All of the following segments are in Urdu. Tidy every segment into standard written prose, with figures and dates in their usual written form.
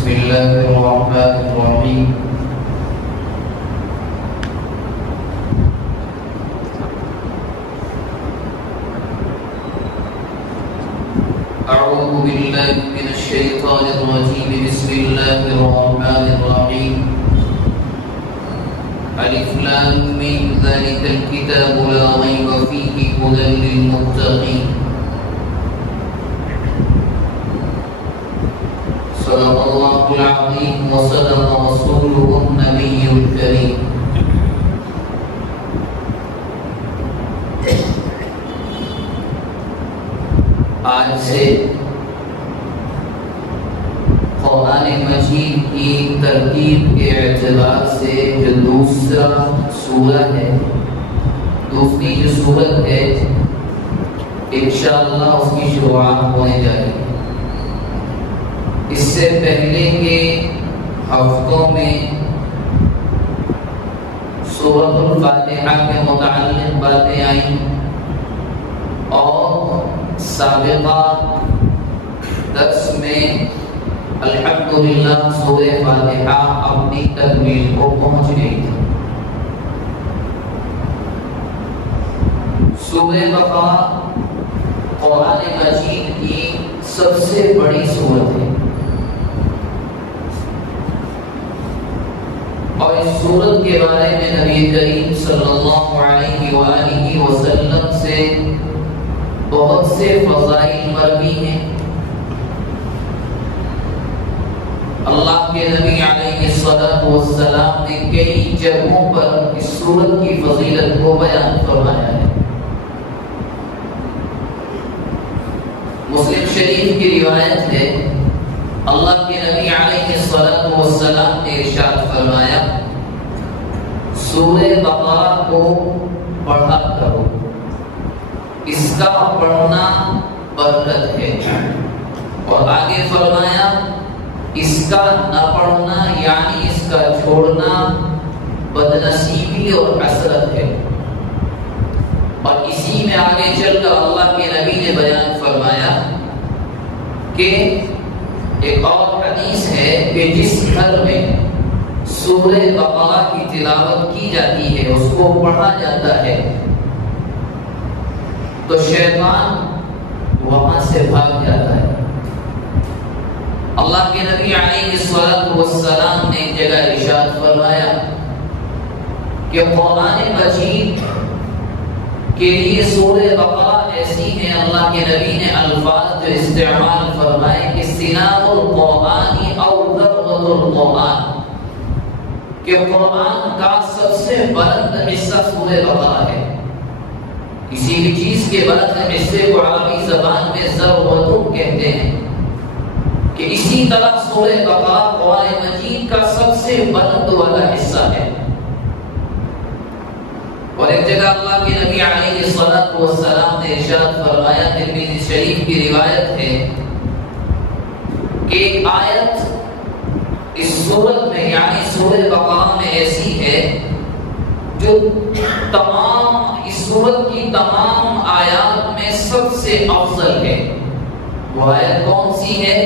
بسم الله الرحمن الرحيم أعوذ بالله من الشيطان الرجيم بسم الله الرحمن الرحيم ألف لام ميم ذلك الكتاب لا ريب فيه هدى للمتقين صدق الله العظيم وصدق رسوله النبي الكريم آج سے قرآن مجید کی ترتیب کے اعتبار سے جو دوسرا سورہ ہے، دوسری جو سورت ہے، انشاءاللہ اس کی شروعات ہونے جائے گی۔ اس سے پہلے کے ہفتوں میں سورۃ الفاتحہ کے متعلق باتیں آئیں اور سابقہ درس میں الحمدللہ سورہ فاتحہ اپنی تکمیل کو پہنچ گئی تھی۔ سورہ بقرہ قرآن مجید کی سب سے بڑی سورت ہے اور اس سورت کے بارے میں نبی کریم صلی اللہ علیہ وآلہ وسلم سے بہت سے فضائل مروی ہیں۔ اللہ کے نبی علیہ الصلوۃ والسلام نے کئی جگہوں پر اس سورت کی فضیلت کو بیان فرمایا ہے۔ مسلم شریف کی روایت ہے، اللہ کے نبی علیہ الصلوۃ والسلام نے ارشاد فرمایا، سورہ بقرہ کو پڑھا کرو، اس کا پڑھنا برکت ہے، اور آگے فرمایا اس کا نہ پڑھنا یعنی اس کا چھوڑنا بدنصیبی اور حسرت ہے۔ اور اسی میں آگے چل کر اللہ کے نبی نے بیان فرمایا کہ ایک اور حدیث ہے کہ جس گھر میں سورہ بقرہ کی تلاوت کی جاتی ہے، اس کو پڑھا جاتا ہے، تو شیطان وہاں سے بھاگ جاتا ہے۔ اللہ کے نبی علیہ الصلوۃ والسلام نے ایک جگہ ارشاد فرمایا کہ قرآن مجید کے لیے سورہ بقرہ ایسی ہے، اللہ کے نبی نے الفاظ جو استعمال فرمائے کہ سناد القرآن او ذروۃ القرآن، کہ قرآن کا سب سے بلند حصہ سورہ بقرہ ہے۔ کسی بھی چیز کے بلند حصے کو عربی زبان میں ذروۃ کہتے ہیں، کہ اسی طرح سورہ بقرہ قرآن مجید کا سب سے بلند والا حصہ ہے۔ اور ایک جگہ اللہ کے نبی علیہ الصلوۃ والسلام نے ارشاد فرمایا، ترمذی شریف کی روایت ہے کہ ایک آیت اس سورت میں یعنی سورہ بقرہ میں ایسی ہے جو تمام اس سورت کی تمام آیات میں سب سے افضل ہے۔ وہ آیت کون سی ہے؟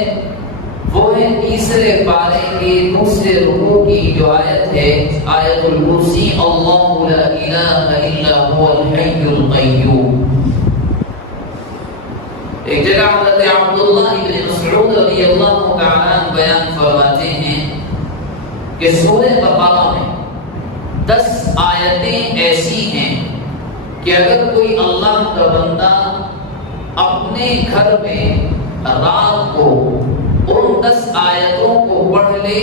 وہ ہے تیسرے پارے کے دوسرے رکوع کی جو آیت ہے، آیت الکرسی، اللہ لا الہ الا هو الحی القیوم۔ ایک جگہ حضرت عبداللہ بن مسعود رضی اللہ تعالیٰ عنہ بیان فرماتے ہیں کہ سورہ بقرہ میں 10 آیتیں ایسی ہیں کہ اگر کوئی اللہ کا بندہ اپنے گھر میں رات کو ان 10 آیتوں کو پڑھ لے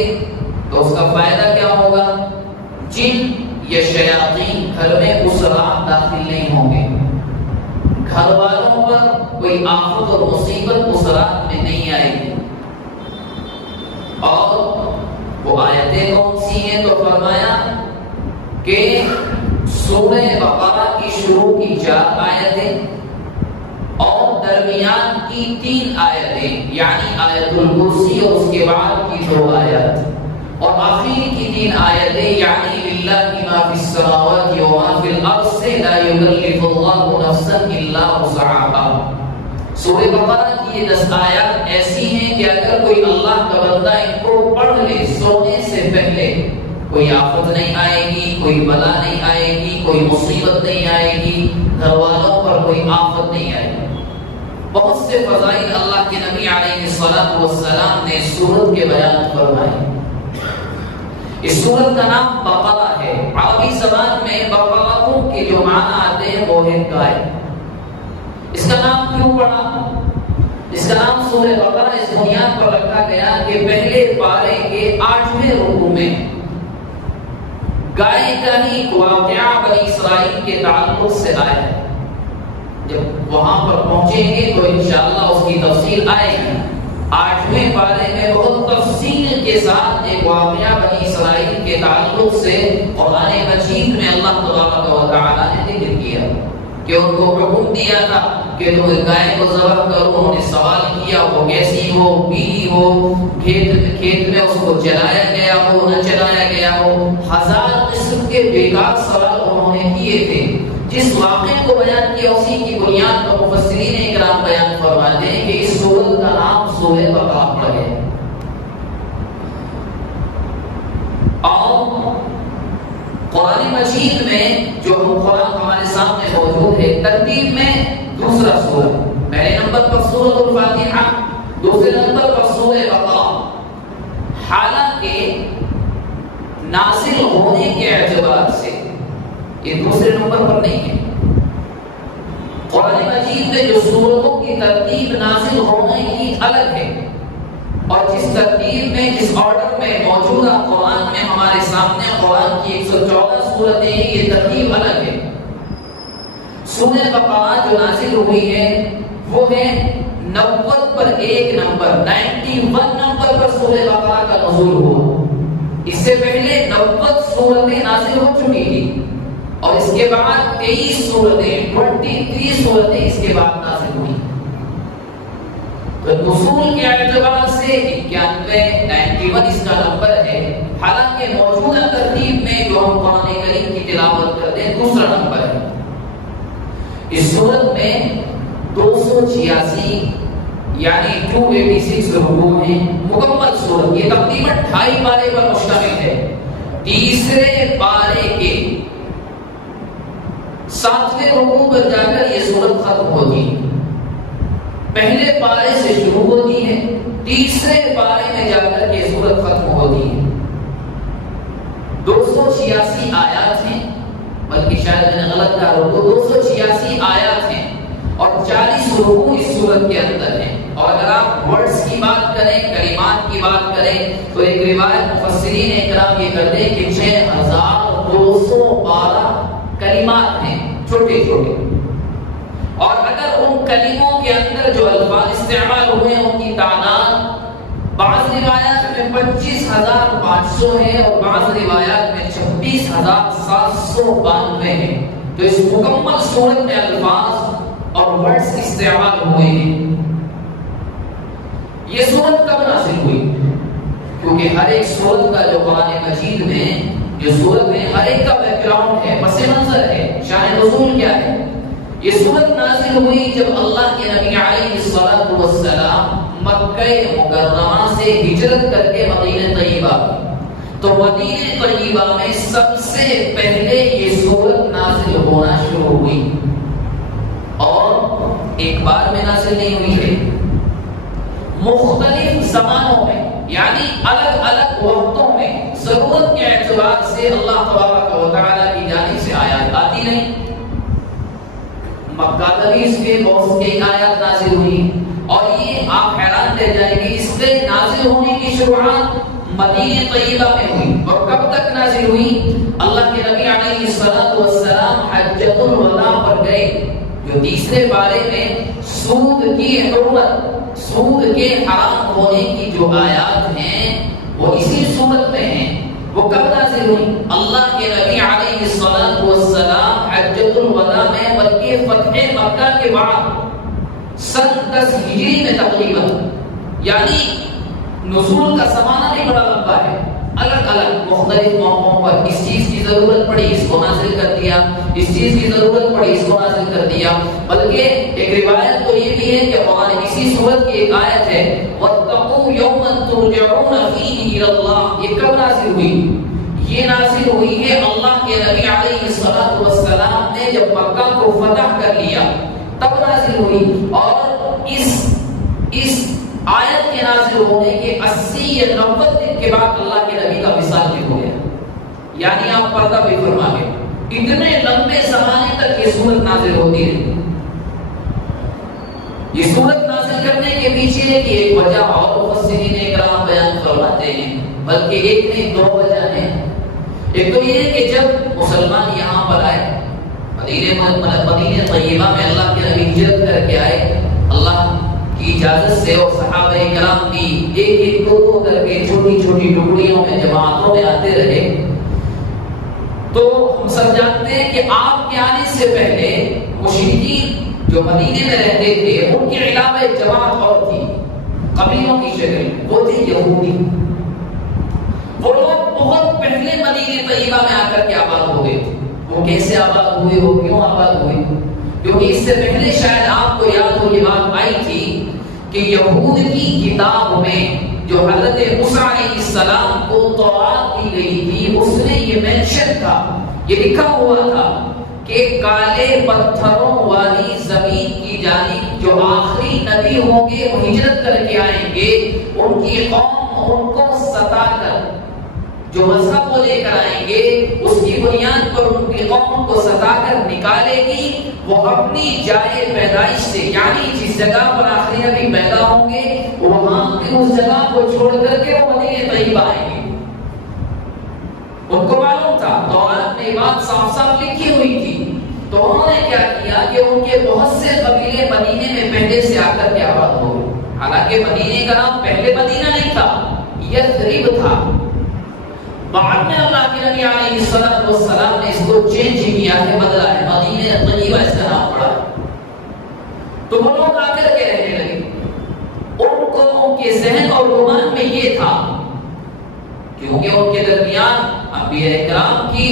تو اس کا فائدہ کیا ہوگا؟ جن یا شیاطین گھر میں اس رات داخل نہیں ہوں گے، گھر والوں پر کوئی آفت اور مصیبت اس رات میں نہیں آئے گی۔ اور وہ آیتیں کون سی ہیں؟ تو فرمایا کہ سورہ بقرہ کی شروع کی 4 آیتیں اور درمیان کی 3 آیتیں یعنی آیت الکرسی اور اس کے بعد کی 2 آیات، اور آخر کی 3 آیتیں یعنی للہ ما فی السماوات و ما فی الارض سے لا یکلف اللہ نفسا الا وسعها، سورہ بقرہ کی یہ 10 آیات ایسی ہیں کہ اگر کوئی اللہ کا بندہ ان کو پڑھ لے سونے سے پہلے، کوئی آفت نہیں آئے گی، کوئی بلا نہیں آئے گی، کوئی مصیبت نہیں آئے گی، گھر والوں پر کوئی آفت نہیں آئے گی۔ بہت سے فضائل اللہ کے نبی علیہ الصلوۃ والسلام نے سورت کے بیان فرمائے۔ اس سورت کا نام بقرہ ہے۔ عربی زبان میں بقرہ کے جو معنی آتے ہیں وہ ہے گائے۔ اس کا نام کیوں پڑا؟ اس کا نام سورہ بقرہ اس بنیاد پر رکھا گیا کہ پہلے پارے کے 8ویں رکوع میں گائے کا ہی واقعہ بنی اسرائیل کے تعلق سے آیا ہے۔ جب وہاں پر پہنچیں گے تو انشاءاللہ اس کی تفصیل آئے گی۔ 8ویں پارے میں بہت تفصیل کے ساتھ ایک واقعہ بنی اسرائیل کے تعلق سے قرآن مجید میں اللہ تبارک و تعالی نے ذکر کیا کہ ان کو حکم دیا تھا کہ تم گائے کو ذبح کرو۔ انہوں نے سوال کیا وہ کیسی ہو، پیلی ہو، کھیت میں اس کو چلایا گیا ہو نہ چلایا گیا ہو، 1000 قسم کے بیکار سوال انہوں نے کیے تھے۔ جس واقعے کو بیان کیا اسی کی بنیاد پر مفسرین اکرام بیان فرماتے ہیں کہ اس سورت کا نام سورہ بقرہ ہے۔ اور قرآن مجید میں جو قرآن ہمارے سامنے موجود ہے ترتیب میں دوسرا سورہ، پہلے نمبر پر سورۃ الفاتحہ، دوسرے نمبر پر سورہ بقرہ۔ حالانکہ نازل ہونے کے اعتبار سے یہ دوسرے نمبر پر نہیں ہے۔ قرآن مجید میں جو سورتوں کی ترتیب نازل ہونے کی الگ ہے، اور جس ترتیب میں جس آرڈر میں موجودہ قرآن میں ہمارے سامنے قرآن کی 114 سورتیں ہیں، یہ ترتیب الگ ہے۔ سورہ بقرہ جو نازل ہوئی ہے وہ ہے 90 پر 1 نمبر، 91 نمبر پر سورہ بقرہ کا نزول ہوا۔ اس سے پہلے 90 سورتیں نازل ہو چکی تھی، اور اس کے بعد 23 سورتیں 23 سورتیں اس کے بعد نازل ہوئی۔ تو نزول کے اعتبار سے 91 91 اس کا نمبر ہے، حالانکہ موجودہ ترتیب میں جو ہم قرآن کریم کی تلاوت کرتے ہیں دوسرا نمبر ہے۔ اس سورت میں 286 یعنی 286 رکوع ہیں۔ مکمل سورت یہ تقریباً 2.5 پارے پر مشتمل ہے۔ تیسرے پارے کے 7ویں رکوع پر جا کر یہ سورت ختم ہوتی ہے۔ پہلے پارے سے شروع ہوتی ہے، تیسرے پارے میں جا کر یہ سورت ختم ہوتی ہے۔ 286 آیات ہیں، بلکہ شاید میں نے غلط کہا، 286 آیات ہیں اور 40 رکوع اس سورت کے اندر ہیں۔ اور اگر آپ ورڈز کی بات کریں، کلمات کی بات کریں، تو ایک روایت مفسرین اکرام یہ کرتے ہیں کہ 6212 کلمات ہیں چھوٹے چھوٹے، اور اگر ان کلموں کے اندر جو الفاظ استعمال ہوئے ہیں ان کی تعداد بعض روایات میں 25,500 ہے اور بعض روایات میں 26,792 ہے۔ تو اس مکمل سورت میں الفاظ اور ورڈز استعمال ہوئے ہیں۔ یہ سورت کب نازل ہوئی؟ کیونکہ ہر ایک سورت کا جو قرآن مجید میں جو سورت میں ہر ایک کا بیک گراؤنڈ ہے، پس منظر ہے، شان نزول کیا ہے۔ یہ سورت نازل ہوئی جب اللہ کے نبی علیہ الصلوۃ والسلام مکہ مکرمہ سے ہجرت کر کے مدینہ طیبہ، تو مدینہ طیبہ میں سب سے پہلے یہ سورت نازل ہونا شروع ہوئی، اور ایک بار میں نازل نہیں ہوئی ہے، مختلف زمانوں میں یعنی الگ الگ وقتوں میں ضرورت کے اعتبار سے اللہ تبارک و تعالی کی جانب سے آیات آتی نہیں۔ مکہ میں اس کے بہت سی آیات نازل ہوئی، اور یہ آپ حیران رہ جائیں گے اس کے نازل ہونے کی شروعات مدینہ طیبہ میں ہوئی۔ اور کب تک نازل ہوئی؟ اللہ کے نبی علیہ الصلوۃ والسلام حجۃ الوداع پر گئے، جو تیسرے بارے میں سود کی حرمت، سود کے حرام ہونے کی جو آیات ہیں وہ اسی صورت میں ہیں۔ وہ کب نازل ہوئی؟ اللہ کے نبی علیہ الصلوۃ والسلام حجۃ الوداع میں، بلکہ فتح مکہ کے بعد سن 10 ہجری میں تقریباً، یعنی نزول کا زمانہ بھی بڑا لمبا ہے، الگ الگ مختلف موقعوں پر اس چیز کی ضرورت پڑی، اس کو نازل کر دیا، اس چیز کی ضرورت پڑی اس کو نازل کر دیا. بلکہ ایک روایت تو یہ بھی ہے کہ قرآن اسی سورت کی ایک آیت ہے وَاتَّقُوا يَوْمًا تُرْجَعُونَ فِيهِ إِلَى اللَّهِ. یہ کب نازل ہوئی؟ یہ نازل ہوئی ہے اللہ کے نبی علیہ السلام نے جب مکہ کو فتح کر لیا تب نازل ہوئی. اور اس آیت کے نازل ہونے کے 80 یا 90 دن کے بعد اللہ کے نبی کا وصال بھی ہو گیا. یعنی آپ پردہ بھی فرما گئے. اتنے لمبے زمانے تک یہ سورت نازل ہوتی رہی. یہ سورت نازل کرنے کے پیچھے کی ایک وجہ اور مفسرین اکرام بیان فرماتے ہیں، بلکہ ایک نہیں دو وجہ ہیں. ایک تو یہ ہے کہ جب مسلمان یہاں پر آئے مدینہ طیبہ میں اللہ کے نبی ہجرت کر کے آئے، اللہ کی اجازت سے اور صحابہ کرام کی ایک ایک دو کر کے چھوٹی چھوٹی ٹکڑیوں میں جماعتوں میں آتے رہے. تو ہم سب جانتے ہیں کہ آپ کے آنے سے پہلے مشرکین جو مدینے میں رہتے تھے ان کے علاوہ ایک جماعت اور تھی قبیلوں کی شکل، وہ تھے یہودی. وہ لوگ بہت پہلے مدینہ طیبہ میں آ کر کے آباد ہو گئے تھے. وہ کیسے آباد ہوئے، وہ کیوں آباد ہوئے؟ کیونکہ اس سے پہلے شاید آپ کو یاد ہو یہ بات آئی تھی کہ یہود کی کتاب میں جو حضرت موسیٰ علیہ السلام کو تورات دی گئی تھی اس میں یہ مینشن تھا، یہ لکھا ہوا تھا کہ کالے پتھروں والی زمین کی جانب جو آخری نبی ہوں گے وہ ہجرت کر کے آئیں گے، ان کی قوم ان کو ستا کر جو مذہب وہ لے کر آئیں گے اس کی بنیاد پر ان کی قوم کو ستا کر نکالے گی. وہ اپنی جائے پیدائش سے یعنی جس جگہ پر آخری نبی پیدا ہوں گے وہاں کی اس جگہ کو چھوڑ کر کے وہ مدینہ طیبہ آئیں گے. ان کو معلوم تھا، تورات میں بات صاف صاف لکھی ہوئی تھی. تو انہوں نے کیا کیا کہ ان کے بہت سے قبیلے مدینے میں پہلے سے آ کر کے آباد ہو گئے. حالانکہ مدینے کا نام پہلے مدینہ نہیں تھا، یثرب تھا. بعد میں اللہ کے نبی علیہ السلام نے اس کو چینج کیا ہے، بدلا ہے، مدینہ طیبہ اس کا نام پڑا. تو وہ لوگ آ کر کے رہنے لگے. ان کو ان کے ذہن اور گمان میں یہ تھا کیونکہ ان کے درمیان انبیاء کرام کی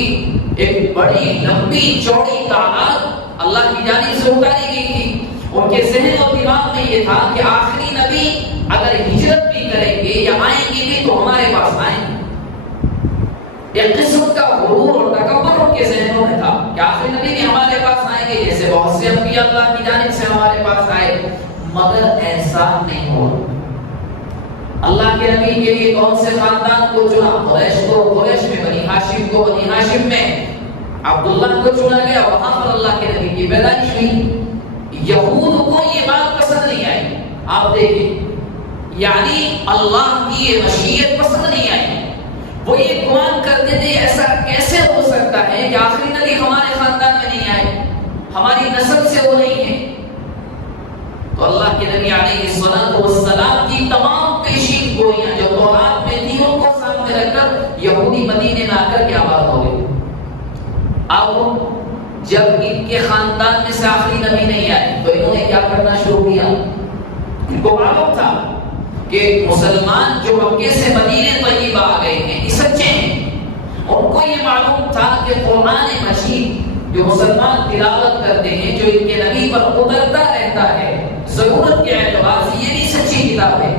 ایک بڑی لمبی چوڑی تعداد اللہ کی جانب سے اتاری گئی تھی. ان کے ذہن اور دماغ میں یہ تھا کہ آخری نبی اگر ہجرت بھی کریں گے یا آئیں گے بھی تو ہمارے پاس آئیں گے. ایک قسم کا غرور اور تکبر ان کے ذہنوں میں تھا کہ آخری نبی بھی ہمارے پاس آئیں گے جیسے بہت سے انبیاء اللہ کی جانب سے ہمارے پاس آئے. مگر ایسا نہیں ہوا. اللہ کے نبی کے لیے کون سے خاندان کو چنا؟ قریش کو، قریش میں بنی ہاشم کو، بنی ہاشم میں عبداللہ کو چنا گیا، وہاں پر اللہ کے نبی کی پیدائش ہوئی. یہود کو یہ بات پسند نہیں آئی. آپ دیکھیں یعنی اللہ کی یہ مشیت پسند نہیں آئی. وہ یہ گمان کرتے تھے ایسا کیسے ہو سکتا ہے کہ آخری نبی ہمارے خاندان میں نہیں آئے، ہماری نسل سے وہ نہیں ہے. تو اللہ کے نبی علیہ السلام کی تمام پیشین گوئیاں جو تورات میں تھی ان کو سامنے رکھ کر یہودی مدینے میں آ کر کے آباد ہو گئے. اب جب ان کے خاندان میں سے آخری نبی نہیں آئے تو انہوں نے کیا کرنا شروع کیا؟ ان کو معلوم تھا کہ مسلمان جو مکے سے مدینہ طیبہ آ گئے ہیں یہ سچے ہیں. ان کو یہ معلوم تھا کہ قرآن مجید جو مسلمان تلاوت کرتے ہیں جو ان کے نبی پر اترتا رہتا ہے ضرورت کے اعتبار سے یہ بھی سچی کتاب ہے.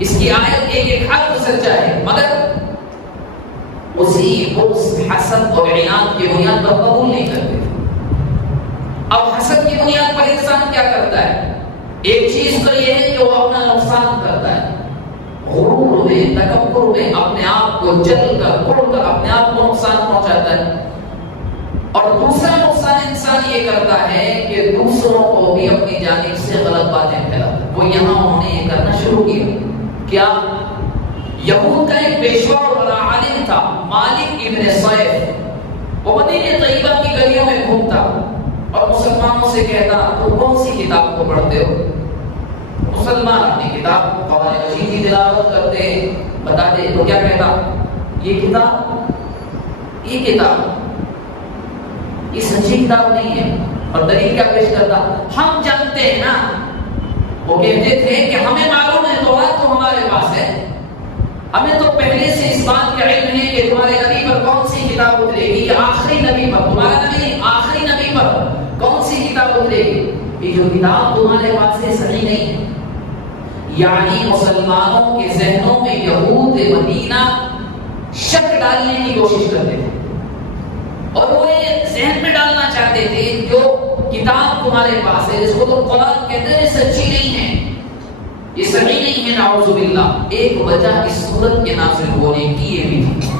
اس کی آیت ایک ایک حرف سچا ہے، مگر اسی بغض، حسد اور عناد کی بنیاد پر قبول نہیں کرتے. اب حسد کی بنیاد پر انسان کیا کرتا ہے؟ ایک چیز تو یہ ہے کہ وہ اپنا نقصان کرتا ہے، غرور میں، تکبر میں اپنے آپ کو جل کر توڑ کر اپنے آپ کو نقصان پہنچاتا ہے. اور دوسرا نقصان انسان یہ کرتا ہے کہ دوسروں کو بھی اپنی جانب سے غلط باتیں پھیلاتا ہے. وہ یہاں انہوں نے یہ کرنا شروع کیا. کیا؟ یہود کا ایک پیشوا اور بڑا عالم تھا مالک ابن صیف. وہ مدینہ طیبہ کی گلیوں میں گھومتا اور مسلمانوں سے کہتا تم کون سی کتاب کو پڑھتے ہو؟ مسلمان اپنی کتاب قرآن مجید کی تلاوت کرتے بتاتے تو کیا کہتا؟ یہ کتاب یہ سچی کتاب نہیں ہے. اور دلیل کیا پیش کرتا؟ ہم جانتے ہیں نا. وہ کہتے تھے کہ ہمیں معلوم ہے تورات تو ہمارے پاس ہے، ہمیں تو پہلے سے اس بات کا علم ہے کہ تمہارے نبی پر کون سی کتاب اترے گی، آخری نبی پر. تمہارا نبی آخری کتاب اترے گی، یہ جو کتاب تمہارے پاس ہے صحیح نہیں ہے۔ یعنی مسلمانوں کے ذہنوں میں یہود مدینہ شک ڈالنے کی کوشش کرتے تھے، اور وہ یہ ذہن میں ڈالنا چاہتے تھے جو کتاب تمہارے پاس ہے، جس کو تو قرآن کہتے ہیں سچی نہیں ہے، یہ صحیح نہیں ہے، نعوذ باللہ۔ ایک وجہ اس سورت کے نازل ہونے کی یہ بھی تھی۔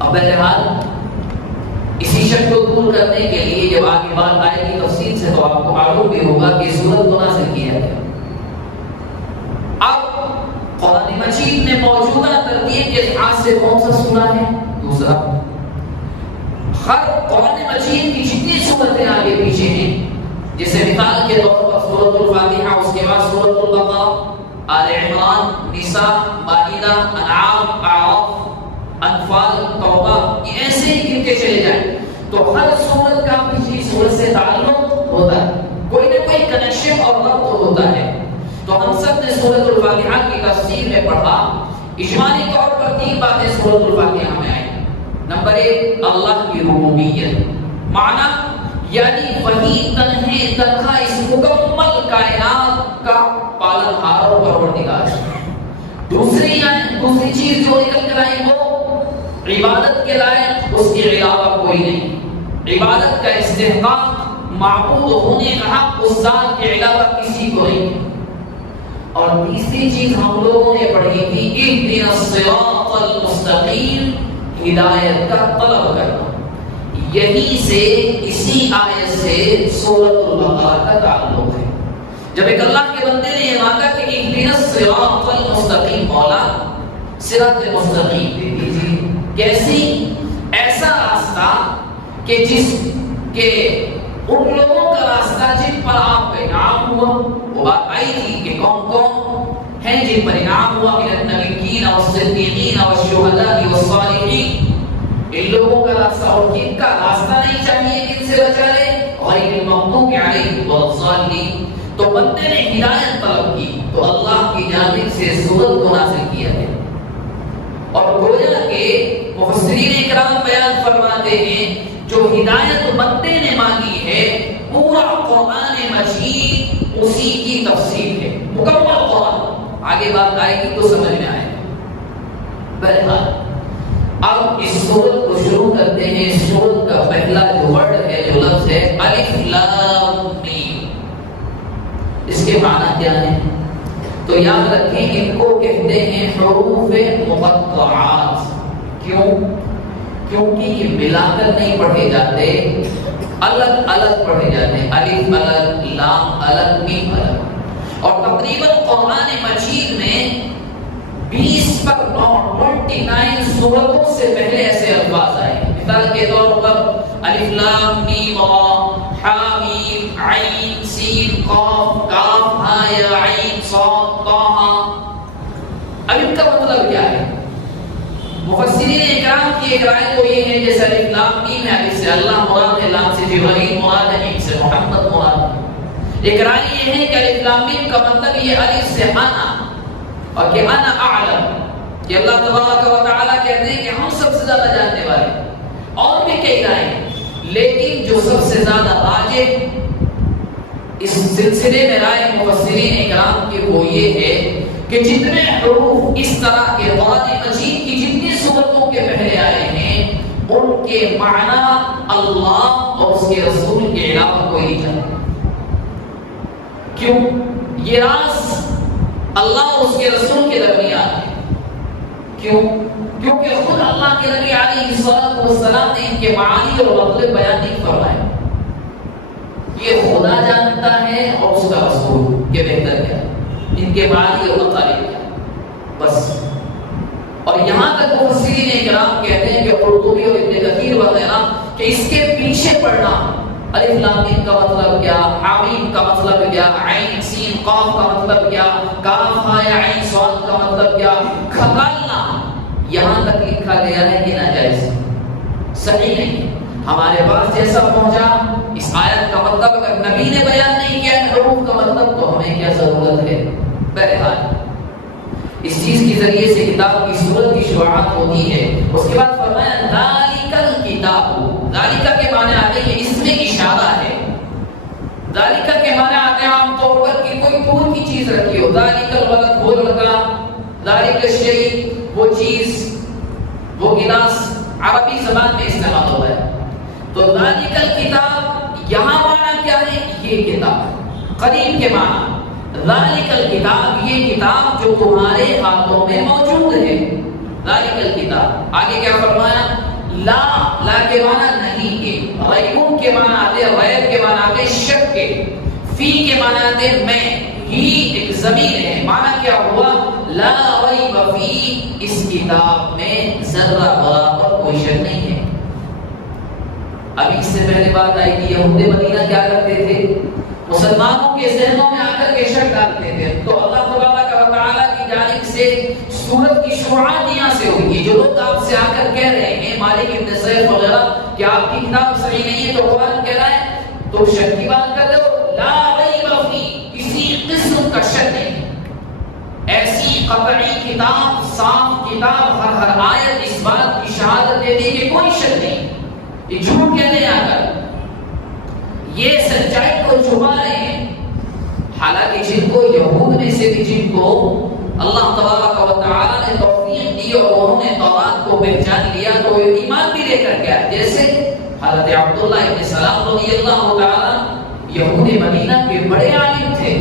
اب بہرحال اسی شک کو دور کرنے کے لیے جب آگے بات آئے گی تفصیل سے تو آپ کو معلوم بھی ہوگا کہ سورت کو نازل کیا گیا۔ اب قرآن مجید میں موجودہ ترتیب کے لحاظ سے کون سا سورہ ہے؟ دوسرا۔ ہر قرآن مجید کی جتنی سورتیں آگے پیچھے ہیں، جیسے مثال کے طور پر سورۃ الفاتحہ، اس کے بعد سورۃ البقرہ، آل عمران، نساء، مائدہ، انعام، اعراف، انفال، توبہ، یہ ایسے ہی گنتے چلے جائیں تو ہر سورت کا پچھلی سورت سے تعلق ہوتا ہے، کوئی نہ کوئی کنیکشن اور ربط ہوتا ہے۔ تو ہم سب نے سورۃ الفاتحہ کی تفسیر میں پڑھا، اجمالی طور پر 3 باتیں سورۃ الفاتحہ میں آئی۔ نمبر 1، اللہ کی ربوبیت، معنی یعنی وہی تنہا اس مکمل کائنات کا پالنہار اور پروردگار ہے۔ دوسری چیز جو نکل کر آئی وہ عبادت کے لائق اس کے علاوہ کوئی نہیں، عبادت کا استحقاق، معبود ہونے کا حق اس ذات کے علاوہ کسی کو نہیں۔ اور تیسری چیز ہم لوگوں نے پڑھی تھی، اهدنا الصراط المستقیم، ہدایت کا طلب کرنا۔ یہی سے اسی آیت سے سورۃ البقرہ کا تعلق ہے۔ جب ایک اللہ کے بندے نے یہ مانگا کہ اهدنا الصراط المستقیم، مولا صراط مستقیم دے دیجیے، کیسی؟ ایسا راستہ کہ جس کے ان لوگوں کا راستہ جن پر آپ کا انعام ہوا۔ وہ بات آئی تھی کہ کون کون ہیں جن پر انعام ہوا، من النبیین والصدیقین والشہداء والصالحین، ان لوگوں کا راستہ، اور جن کا راستہ نہیں چاہیے کن سے بچا لے، غیر المغضوب علیہم والضالین۔ تو بندے نے ہدایت طلب کی تو اللہ کی جانب سے سورت کو نازل کیا ہے، اور گویا کہ مفسرین اکرام بیان فرماتے ہیں جو ہدایت بندے نے مانگی ہے، پورا قرآن مجید اسی کی تفسیر ہے، مکمل قرآن۔ آگے بات آئے گی تو سمجھ میں آئے گا۔ بہرحال اب اس سورت کو شروع کرتے ہیں۔ اس سورت کا پہلا جو ورڈ ہے، جو لفظ ہے، الف لام میم، اس کے معنی کیا ہے؟ تو یاد رکھیں ان کو کہتے ہیں حروف مقطعات۔ کیوں؟ کیونکہ یہ ملا کر نہیں پڑھے جاتے، الگ الگ پڑھے جاتے ہیں، الف الگ، لام الگ، میم الگ۔ اور تقریباً قرآن مجید میں 20 پر 29 سورتوں سے پہلے ایسے الفاظ آئے۔ مثال کے طور پر الف لام میم حامیم عین سین قاف کاف ہا یا عین صاد طہ۔ اب ان کا مطلب کیا ہے؟ مفسرین اکرام کی ایک رائے تو یہ ہے جیسے الف لام میم ہے، الف سے اللہ مراد ہے، لام سے جبرائیل مراد ہے، میم سے محمد مراد ہے۔ ایک رائے یہ ہے کہ الف لام میم کا مطلب یہ الف سے انا، اور کہ انا اعلم، کہ اللہ تبارک و تعالیٰ کہتے ہیں کہ ہم سب سے زیادہ جاننے والے۔ اور بھی کئی رائے، لیکن جو سب سے زیادہ راجح اس سلسلے میں رائے مفسرین اکرام کی وہ یہ ہے کہ جتنے حروف اس طرح کے قرآن مجید کی جتنی سورتوں کے پہلے آئے ہیں ان کے معنی اللہ اور اس کے رسول کے علاوہ کوئی نہیں جانتا۔ کیوں؟ یہ راز اللہ اور اس کے رسول کے درمیان ہے۔ کیوں؟ کیونکہ خود اللہ کے نبی علیہ السلام نے ان کے معانی اور مطلب بیان نہیں فرمائے۔ یہ خدا جانتا ہے اور اس کا رسول کے بہتر کیا ہے، ان کے معنی اور مطالب کیا بس۔ اور یہاں تک مفسرین اکرام کہتے ہیں کہ قرطبی اور ابن کثیر وغیرہ کہ اس کے پیچھے پڑھنا، الف لام میم کا مطلب کیا، حامیم کا مطلب کیا، عین سین قاف کا مطلب کیا، کاف ہا یا عین صاد کا مطلب کیا، کھٹالنا، یہاں تک لکھا گیا ہے کہ ناجائز، صحیح نہیں۔ ہمارے پاس جیسا پہنچا اس آیت کا مطلب اگر نبی نے بیان نہیں کیا حروف کا مطلب تو ہمیں کیا ضرورت ہے؟ بہرحال اس چیز کے ذریعے سے کتاب کی صورت کی شروعات ہوتی ہے۔ اس کے بعد فرمایا ذالک الکتاب، ذالک کے معنی آتے ہیں اس میں اشارہ ہے، ذالکہ کے معنی آتے ہیں عام طور پر کہ کوئی دور کی چیز رکھی ہو، ذالک الولد وہ لڑکا، ذالک الشیء وہ چیز، وہ گلاس، عربی زبان میں استعمال ہوا ہے۔ تو ذالک الکتاب یہاں معنی کیا ہے؟ یہ کتاب، قریب کے معنی، ذالک الکتاب یہ کتاب جو تمہارے ہاتھوں میں موجود ہے، ذالک الکتاب۔ آگے کیا فرمایا؟ لا کے معنی نہیں کے، ریبون کے معنی آتے، غیب کے معنی آتے شک کے، فی کے معنی آتے میں، ہی ایک ضمیر ہے، معنی کیا ہوا؟ لا ریب فی، اس کتاب میں ذرہ برابر کوئی شک نہیں ہے۔ ابھی اس سے پہلے بات آئی کہ یہود مدینہ کیا کرتے تھے؟ مسلمانوں کے ذہنوں میں آ کر کے شک ڈالتے تھے، تو اللہ تبارک و تعالیٰ کی جانب سے سورت کی شروعات یہاں سے ہوئی ہے۔ جو لوگ آپ سے آ کر کہہ رہے ہیں مالک ابن سیف وغیرہ کہ آپ کی کتاب صحیح نہیں ہے تو قرآن کہہ رہا ہے، تو شک کی بات کر رہے ہو، لا ریب فی، کسی قسم کا شک نہیں، ایسی قطعی کتاب، صاف کتاب، ہر آیت اس بات کی شہادت دیتی کہ کوئی شک نہیں، یہ جھوٹ کہنے آ کر یہ سچائی کو چھپا رہے ہیں۔ حالانکہ جن کو یہود میں سے بھی جن کو اللہ تبارک و تعالی نے توفیق دی اور انہوں نے تورات کو پہچان لیا تو وہ ایمان بھی لے کر گیا، جیسے حضرت عبداللہ ابن سلام رضی اللہ تعالی یہود مدینہ کے بڑے عالم تھے،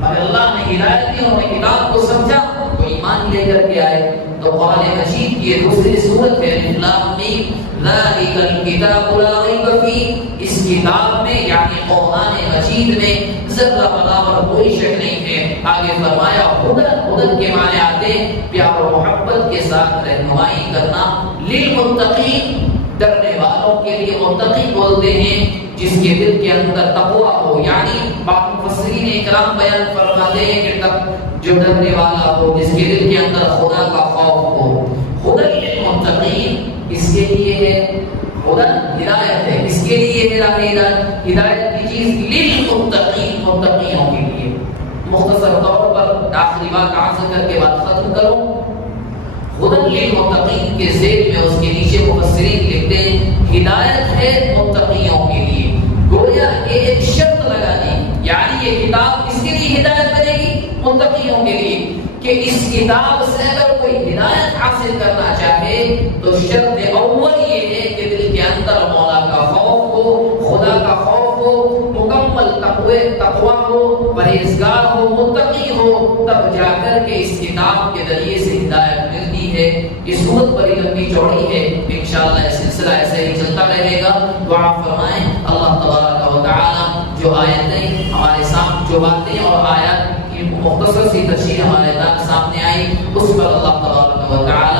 مگر اللہ نے ہدایت دی، انہوں نے کتاب کو سمجھا تو ایمان لے کر کے آئے۔ تو قرآن مجید کی دوسری سورت ہے لام میم، ذالک الکتاب لا ریب فیہ، اس کتاب میں یعنی قرآن مجید میں ذرہ برابر کوئی شک نہیں ہے۔ آگے فرمایا ہدن کے معنی آتے پیار و محبت کے ساتھ رہنمائی کرنا، للمتقین ڈرنے والوں کے لیے متقی بولتے ہیں جس کے دل کے اندر تقوی ہو، یعنی بعض مفسرین اکرام بیان فرماتے ہیں کہ جو ڈرنے والا ہو، جس کے دل کے اندر خدا کا خوف ہو۔ ہدن للمتقین اس کے لیے ہے، ہدن ہدایت ہے، اس کے لیے ہدایت کی چیز للمتقین، متقیوں کے لیے۔ مختصر طور پر آخری بات عرض کر کے بات ختم کروں، ہدن للمتقین کے ذیل میں اس کے نیچے مفسرین لکھتے ہیں ہدایت ہے متقیوں کے لیے۔ گویا ایک شرط لگا دی، یعنی یہ کتاب اس کے لیے ہدایت بنے گی متقیوں کے لیے کہ اس کتاب سے اگر کوئی ہدایت حاصل کرنا چاہے تو شرط اول یہ ہے کہ دل کے اندر مولا کا خوف ہو، خدا کا خوف ہو، مکمل تقوی ہو، پرہیزگار ہو، متقی ہو، تب جا کر کے اس کتاب کے ذریعے سے ہدایت ملتی ہے۔ یہ صورت بڑی لمبی چوڑی ہے، انشاءاللہ یہ سلسلہ ایسے ہی چلتا رہے گا۔ دعا فرمائیں اللہ تبارک و تعالی جو آیتیں ہمارے سامنے، جو باتیں اور آیات کی مختصر سی تفسیر ہمارے سامنے آئی، اس پر اللہ تبارک و تعالی